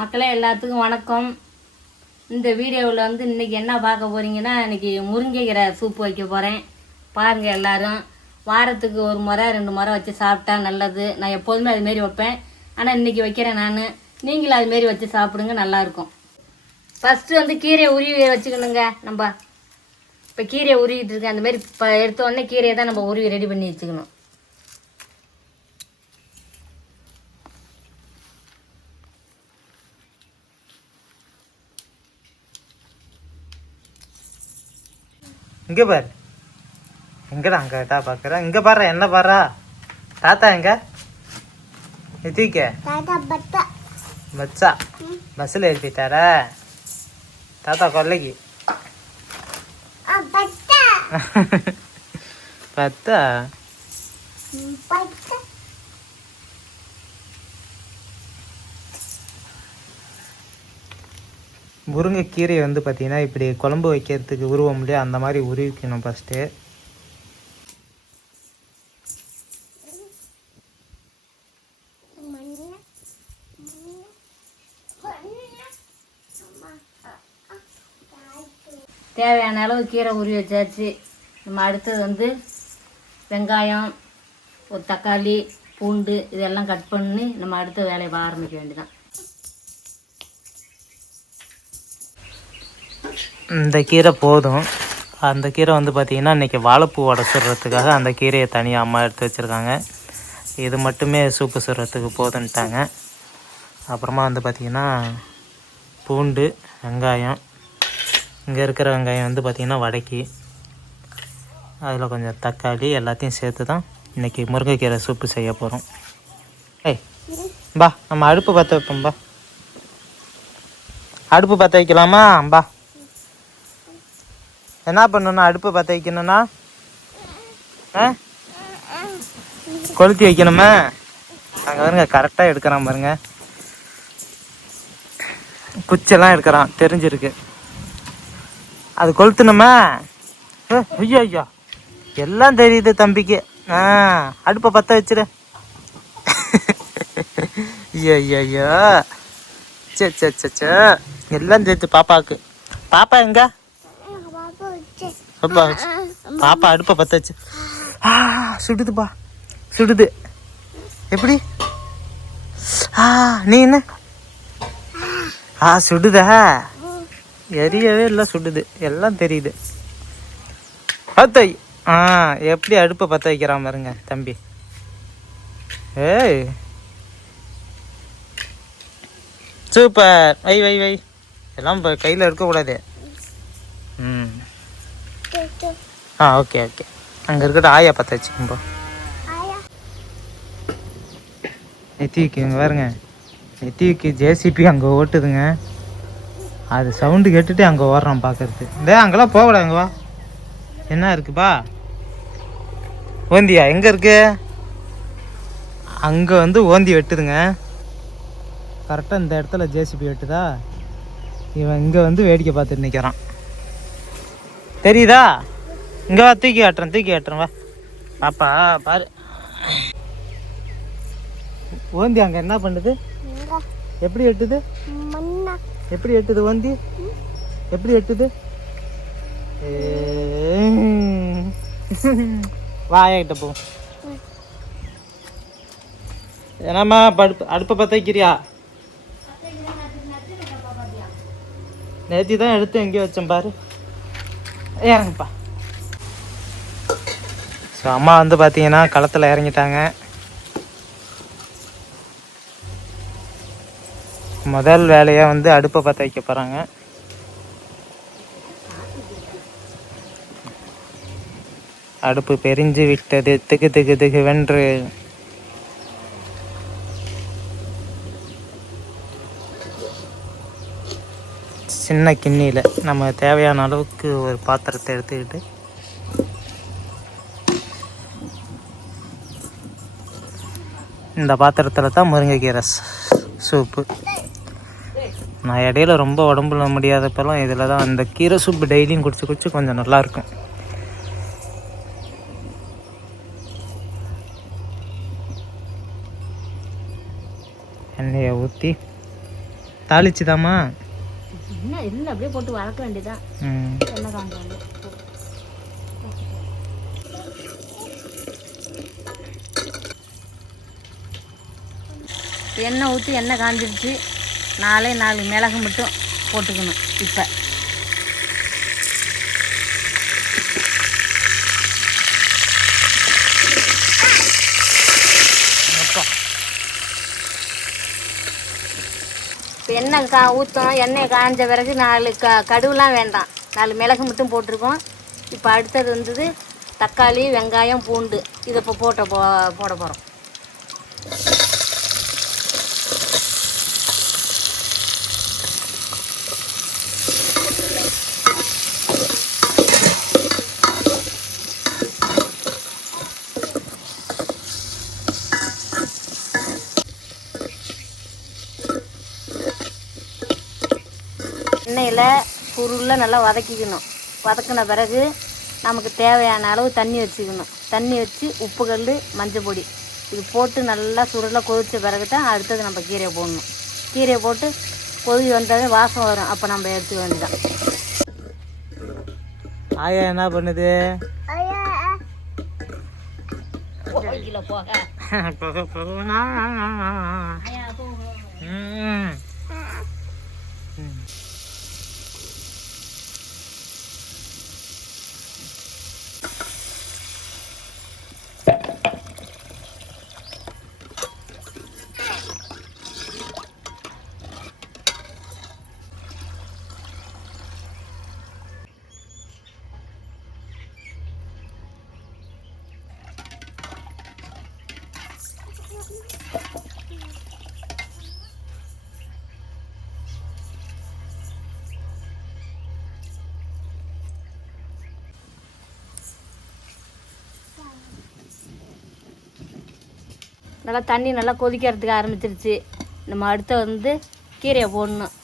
மக்களே எல்லாத்துக்கும் வணக்கம். இந்த வீடியோவில் வந்து இன்றைக்கி என்ன பார்க்க போகிறீங்கன்னா இன்றைக்கி முருங்கைக்கீரை சூப் வைக்க போகிறேன் பாருங்கள் எல்லோரும். வாரத்துக்கு ஒரு முறை ரெண்டு முறை வச்சு சாப்பிட்டா நல்லது. நான் எப்போதுமே அதுமாரி வைப்பேன். ஆனால் இன்றைக்கி வைக்கிறேன் நான். நீங்களும் அதுமாரி வச்சு சாப்பிடுங்க நல்லாயிருக்கும். ஃபஸ்ட்டு வந்து கீரையை உருவி வச்சுக்கணுங்க. நம்ம இப்போ கீரையை உருவிட்டு இருக்கேன். அந்தமாரி இப்போ எடுத்த உடனே கீரையை தான் நம்ம உருவி ரெடி பண்ணி வச்சுக்கணும். இங்கே பாரு. எங்கடா அங்கே கேட்டா பார்க்குற இங்கே பாரு என்ன பாரா தாத்தா எங்க? நித்திக்க பஸ்ஸா பஸ்ஸில் ஏறி போயிட்டாரா தாத்தா கொல்லைக்கு பத்தா. முருங்கைக்கீரையை வந்து பார்த்திங்கன்னா இப்படி குழம்பு வைக்கிறதுக்கு உருவம் இல்லையா? அந்த மாதிரி உருவிக்கணும் ஃபஸ்ட்டு தேவையான அளவு கீரை உருவி வச்சாச்சு. நம்ம அடுத்தது வந்து வெங்காயம் ஒரு தக்காளி பூண்டு இதெல்லாம் கட் பண்ணி நம்ம அடுத்த வேலையை ஆரம்பிக்க வேண்டியதான் இந்த கீரை போதும். அந்த கீரை வந்து பார்த்திங்கன்னா இன்றைக்கி வாழைப்பூ வடை சுடுறதுக்காக அந்த கீரையை தனியாக அம்மா எடுத்து வச்சுருக்காங்க. இது மட்டுமே சூப்பு சுடுறதுக்கு போதுன்ட்டாங்க. அப்புறமா வந்து பார்த்திங்கன்னா பூண்டு வெங்காயம். இங்கே இருக்கிற வெங்காயம் வந்து பார்த்திங்கன்னா வடக்கி. அதில் கொஞ்சம் தக்காளி எல்லாத்தையும் சேர்த்து தான் இன்றைக்கி முருங்கைக்கீரை சூப்பு செய்ய போகிறோம் ஏய் பா நம்ம அடுப்பு பற்ற வைப்போம் பா அடுப்பு பற்ற வைக்கலாமா? பா என்ன பண்ணணும் அடுப்பு பற்ற வைக்கணும்னா? ஆ? கொளுத்தி வைக்கணுமா? அங்கே பாருங்க கரெக்டாக எடுக்கிறான் பாருங்க. குச்செல்லாம் எடுக்கிறான் தெரிஞ்சிருக்கு. அது கொளுத்தணுமா? ஐயோ ஐயோ எல்லாம் தெரியுது தம்பிக்கு. ஆ அடுப்பை பற்ற வச்சிரு. ஐயோ ஐயோ ஐயோ சே சே சே சே எல்லாம் தெரியுது பாப்பாவுக்கு. பாப்பா எங்கே? பாப்பா அடுப்பை பற்ற வச்சு. ஆ சுடுதுப்பா சுடுது. எப்படி? ஆ நீ என்ன? ஆ சுடுதா? எரியவே இல்லை சுடுது. எல்லாம் தெரியுது. பத்த. ஆ எப்படி அடுப்பை பற்ற வைக்கிறான் பாருங்க தம்பி. ஏய். சூப்பர். வை வை வை. எல்லாம் கையில் இருக்கக்கூடாது ஆ ஓகே ஓகே. அங்கே இருக்கட்டும் ஆயா பற்ற வச்சுக்கோம்போ நெத்திவிக்கு இங்கே பாருங்க. நெத்திவிக்கு ஜேசிபி அங்கே ஓட்டுதுங்க. அது சவுண்டு கேட்டுட்டு அங்கே ஓடுறான் பார்க்கறது டே அங்கெல்லாம் போகக்கூடாது அங்கே வா. என்ன இருக்குப்பா ஓந்தியா எங்கே இருக்கு? அங்கே வந்து ஓந்தி வெட்டுதுங்க. கரெக்டாக இந்த இடத்துல ஜேசிபி வெட்டுதா? இவன் இங்கே வந்து வேடிக்கை பார்த்துட்டு நிற்கிறான் தெரியுதா? இங்கே வா தூக்கி காட்டுறேன் தூக்கி காட்டுறேன் வா. பாப்பா பாரு. ஓந்தி அங்கே என்ன பண்ணுது? எப்படி எட்டுது? எப்படி எட்டுது ஓந்தி? எப்படி எட்டுது? ஏய். வா கிட்ட போ. என்னம்மா படுப்பு அடுப்பை பற்ற வைக்கிறியா? நேத்தி தான் எடுத்து எங்கேயோ வச்சேன் பாரு. இறங்குப்பா. ஸோ அம்மா வந்து பார்த்தீங்கன்னா களத்தில் இறங்கிட்டாங்க. முதல் வேலையாக வந்து அடுப்பை பற்ற வைக்க போகிறாங்க அடுப்பு பெரிஞ்சு விட்டது. திகு திகு திகு வென்று. சின்ன கிண்ணியில் நம்ம தேவையான அளவுக்கு ஒரு பாத்திரத்தை எடுத்துக்கிட்டு இந்த பாத்திரத்தில் தான் முருங்கைக்கீரை சூப்பு. நான் இடையில ரொம்ப உடம்புல முடியாதப்பெல்லாம் இதில் தான் அந்த கீரை சூப்பு டெய்லியும் குடிச்சு குடிச்சு கொஞ்சம் நல்லாயிருக்கும் எண்ணெயை ஊற்றி தாளிச்சுதாம்மா? என்ன இல்லை அப்படியே போட்டு வளர்க்க வேண்டியதான் எண்ணெய் ஊற்றி எண்ணெய் காஞ்சிருச்சு. நாலே நாலு மிளகு மட்டும் போட்டுக்கணும் இப்போ. எண்ணெய் கா ஊற்றும் எண்ணெய் காஞ்ச பிறகு நாலு க கடுவுலாம் வேண்டாம். நாலு மிளகு மட்டும் போட்டிருக்கோம். இப்போ அடுத்தது வந்தது தக்காளி வெங்காயம் பூண்டு. இதை இப்போ போட்ட போ போட போகிறோம் எண்ணெயில் சுருளில் நல்லா வதக்கிக்கணும். வதக்கின பிறகு நமக்கு தேவையான அளவு தண்ணி வச்சுக்கணும். தண்ணி வச்சு உப்பு கல் மஞ்சள் பொடி இது போட்டு நல்லா சுருளை கொதிச்ச பிறகு தான் அடுத்தது நம்ம கீரையை போடணும். கீரையை போட்டு கொதி வந்தாலே வாசம் வரும். அப்போ நம்ம எடுத்துக்க வேண்டியதான் ஆயா என்ன பண்ணுது? போக நல்லா தண்ணி நல்லா கொதிக்கிறதுக்கு ஆரம்பிச்சிருச்சு. நம்ம அடுத்து வந்து கீரையை போடணும்.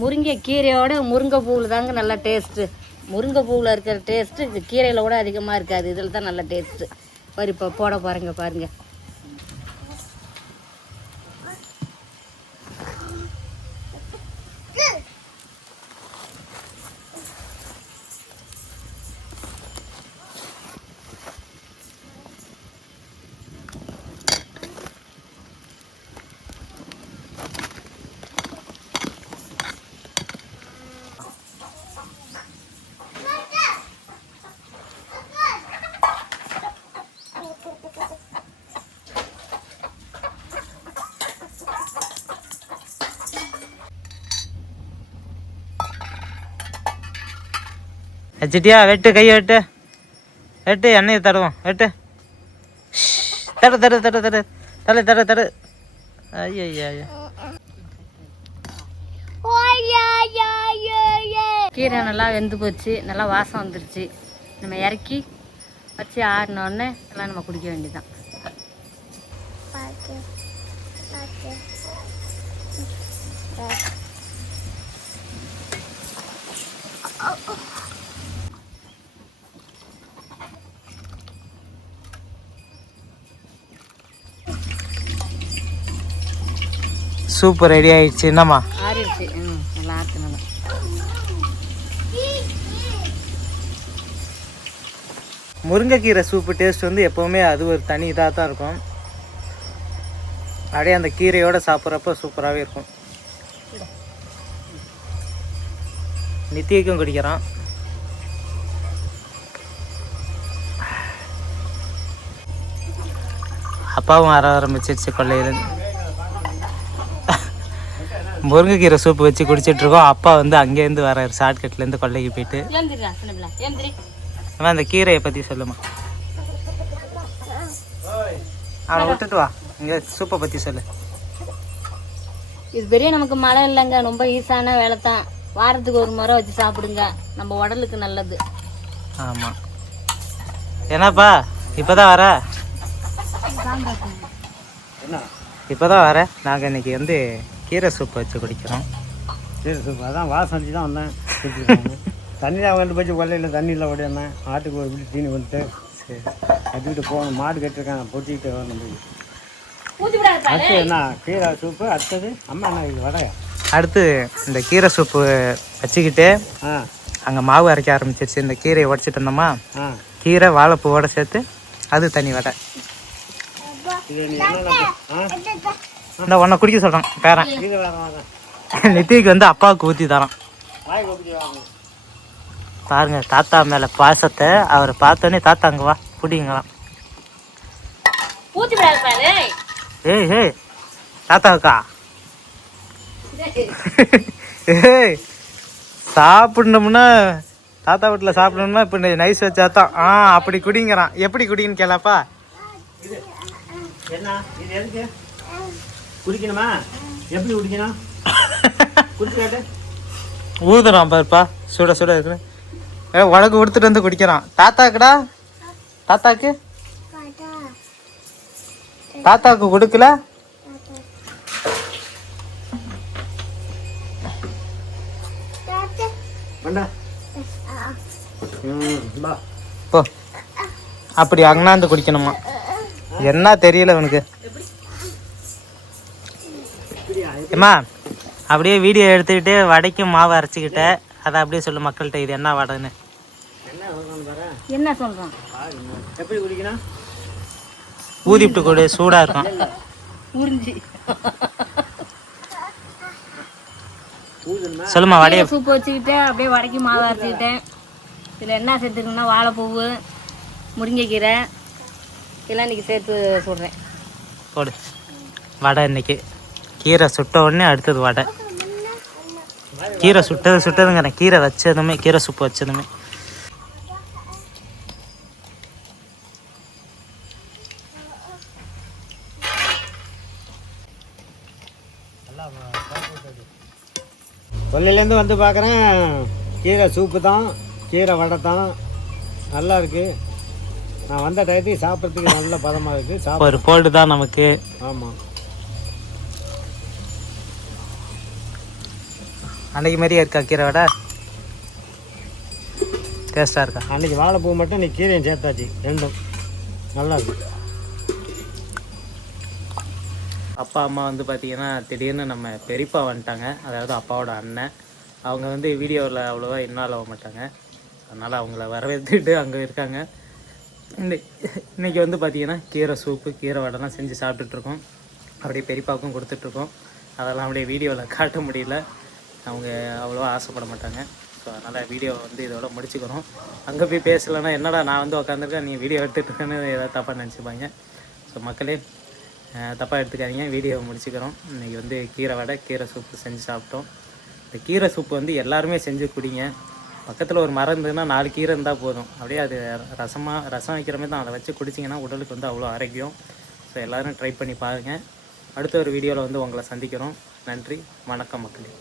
முருங்கை கீரையோட முருங்கை பூவில் தாங்க நல்லா டேஸ்ட்டு முருங்கை பூவில் இருக்கிற டேஸ்ட்டு கீரையில் கூட அதிகமாக இருக்காது. இதில் தான் நல்ல டேஸ்ட்டு வரி இப்போ போட பாருங்கள் பாருங்கள் வச்சிட்டியா வெட்டு கையை வெட்டு. வெட்டு எண்ணெயை தடுவோம். வெட்டு. தடு தடு தடு தடு. தடு தடு தடு. ஐயா ஐயா கீரை நல்லா வெந்து போச்சு. நல்லா வாசம் வந்துருச்சு. நம்ம இறக்கி வச்சு ஆறினோடனே எல்லாம் நம்ம குடிக்க வேண்டியதுதான். சூப்பர் ரெடி ஆயிடுச்சு. என்னம்மா? ஆறிடுச்சு. நல்லா. முருங்கைக்கீரை சூப்பு டேஸ்ட் வந்து எப்போவுமே அது ஒரு தனி இதாக தான் இருக்கும். அப்படியே அந்த கீரையோட சாப்பிட்றப்ப சூப்பராகவே இருக்கும். நித்தியக்கும் குடிக்கிறான் அப்பாவும் வர ஆரம்பிச்சிருச்சு கொள்ளையில் முருங்கைக்கீரை சூப்பு வச்சு குடிச்சிட்டு இருக்கோம் அப்பா வந்து அங்கேருந்து வர ஷார்ட்கட்லேருந்து கொள்ளைக்கு போயிட்டு. அந்த கீரையை பற்றி சொல்லுமா அவனை விட்டுட்டு வா. இங்கே சூப்பை பற்றி சொல்லு. இது பெரிய நமக்கு மழை இல்லைங்க. ரொம்ப ஈஸியான வேலை தான். வாரத்துக்கு ஒரு முறை வச்சு சாப்பிடுங்க. நம்ம உடலுக்கு நல்லது. ஆமாம் என்னப்பா இப்போ தான் வர இப்போ தான் வர? நாங்கள் இன்னைக்கு வந்து கீரை சூப் வச்சு குடிக்கிறோம். சரி சூப்பர் அதான் வாசம் அடிச்சு தான் வந்தேன். குடிச்சிருக்காங்க. தண்ணி தான் கொண்டு போய் கொல்லையில் தண்ணியில் ஓடியாந்தேன் ஆட்டுக்கு ஒரு இப்படி தீனி வந்துட்டு. சரி. கட்டிக்கிட்டு போகணும். மாடு கட்டிருக்காங்க. பொட்டிக்கிட்டு வரணும் போய். அடுத்து என்ன? கீரை சூப்பு அடுத்தது அம்மா என்ன இது வடை? அடுத்து இந்த கீரை சூப்பு வச்சுக்கிட்டு ஆ. அங்கே மாவு அரைக்க ஆரம்பிச்சிருச்சு. இந்த கீரையை உடச்சிட்டு இருந்தோமா ஆ. கீரை வாழைப்பூவோட சேர்த்து அது தனி வடை. இந்த உன்னை குடிக்க சொல்கிறான் பேரன். நித்திக்கு வந்து அப்பாவுக்கு ஊற்றி தரான். பாருங்க தாத்தா மேலே பாசத்தை அவரை பார்த்தோன்னே தாத்தா அங்கே வா பாரு. ஏய் ஏய் தாத்தாவுக்கா ஏய் சாப்பிடணும்னா தாத்தா வீட்டில் சாப்பிடணும்னா இப்போ நைஸ் வச்சா தான் ஆ அப்படி குடிங்கிறான். எப்படி குடின்னு கேளாப்பா. என்ன? இது எதுக்கு? குடிக்கணுமா? எப்படி குடிக்கணும்? குடிச்சு காட்டு. ஊதுறான் பாருப்பா. சுட சுட இருக்குன்னு. ஏ உனக்கு கொடுத்துட்டு வந்து குடிக்கிறான். தாத்தாக்குடா. தாத்தாக்கு? தாத்தாக்கு கொடுக்கல? அப்படி அங்கனாந்து குடிக்கணுமா? என்ன தெரியல உனக்கு ஏம்மா அப்படியே வீடியோ எடுத்துக்கிட்டு வடைக்கு மாவு அரைச்சிக்கிட்ட அதை அப்படியே சொல்லு மக்கள்கிட்ட இது என்ன வடைன்னு. என்ன சொல்கிறான் எப்படி குடிக்கணும் ஊதிவிட்டு கொடு சூடாக இருக்கும். உறிஞ்சி. சொல்லுமா வடைய. சூப்பு வச்சுக்கிட்டு அப்படியே வடக்கி மாவு அரைச்சிக்கிட்டேன் இதில் என்ன சேர்த்துக்கணும்னா வாழைப்பூவு முருங்கைக்கீரை இதெல்லாம் இன்றைக்கி சேர்த்து சொல்கிறேன் போடு. வடை இன்னைக்கு. கீரை சுட்ட உடனே அடுத்தது வடை. கீரை சுட்டது சுட்டதுங்கிறேன் கீரை வச்சதுமே கீரை சூப்பு வச்சதுமே. கொல்லையிலேருந்து வந்து பார்க்குறேன். கீரை சூப்பு தான் கீரை வடை தான். நல்லா இருக்கு. நான் வந்த டயத்துக்கு சாப்பிட்றதுக்கு நல்ல பதமாக இருக்குது சாப்பிட ஒரு போல்டு தான் நமக்கு. ஆமாம் அன்னைக்கு மாதிரியே இருக்கா கீரை வடை? டேஸ்ட்டாக இருக்கா? அன்னைக்கு வாழைப்பூ மட்டும் இன்னைக்கு கீரையும் சேர்த்தாச்சு. ரெண்டும். நல்லா இருக்கு. அப்பா அம்மா வந்து பார்த்தீங்கன்னா திடீர்னு நம்ம பெரியப்பா வந்துட்டாங்க. அதாவது அப்பாவோட அண்ணன். அவங்க வந்து வீடியோவில் அவ்வளோவா இன்வால்வ் ஆக மாட்டாங்க. அதனால் அவங்கள வரவேற்றுட்டு அங்கே இருக்காங்க. இன்னை- இன்னைக்கு வந்து பார்த்தீங்கன்னா கீரை சூப்பு கீரை வடைலாம் செஞ்சு சாப்பிட்டுட்ருக்கோம் அப்படியே பெரியப்பாவுக்கும் கொடுத்துட்ருக்கோம் அதெல்லாம் அப்படியே வீடியோவில் காட்ட முடியல. அவங்க அவ்வளோவா ஆசைப்பட மாட்டாங்க. ஸோ அதனால் வீடியோ வந்து இதோட முடிச்சுக்கிறோம். அங்கே போய் பேசலைன்னா என்னடா நான் வந்து உட்காந்துருக்கேன் நீ வீடியோ எடுத்துகிட்டு ஏதாவது தப்பாக நினச்சிப்பாங்க. ஸோ மக்களே தப்பாக எடுத்துக்காதீங்க. வீடியோவை முடிச்சுக்கிறோம். இன்றைக்கி வந்து கீரை வடை கீரை சூப்பு செஞ்சு சாப்பிட்டோம். இந்த கீரை சூப்பு வந்து எல்லாருமே செஞ்சு குடிங்க. பக்கத்தில் ஒரு மரம் இருந்ததுன்னா நாலு கீரை இருந்தால் போதும். அப்படியே அது ரசமாக ரசம் வைக்கிற மாதிரி தான். அதை வச்சு குடிச்சிங்கன்னா உடலுக்கு வந்து அவ்வளோ ஆரோக்கியம். ஸோ எல்லோரும் ட்ரை பண்ணி பாருங்கள் அடுத்த ஒரு வீடியோவில் வந்து உங்களை சந்திக்கிறோம். நன்றி. வணக்கம் மக்களே.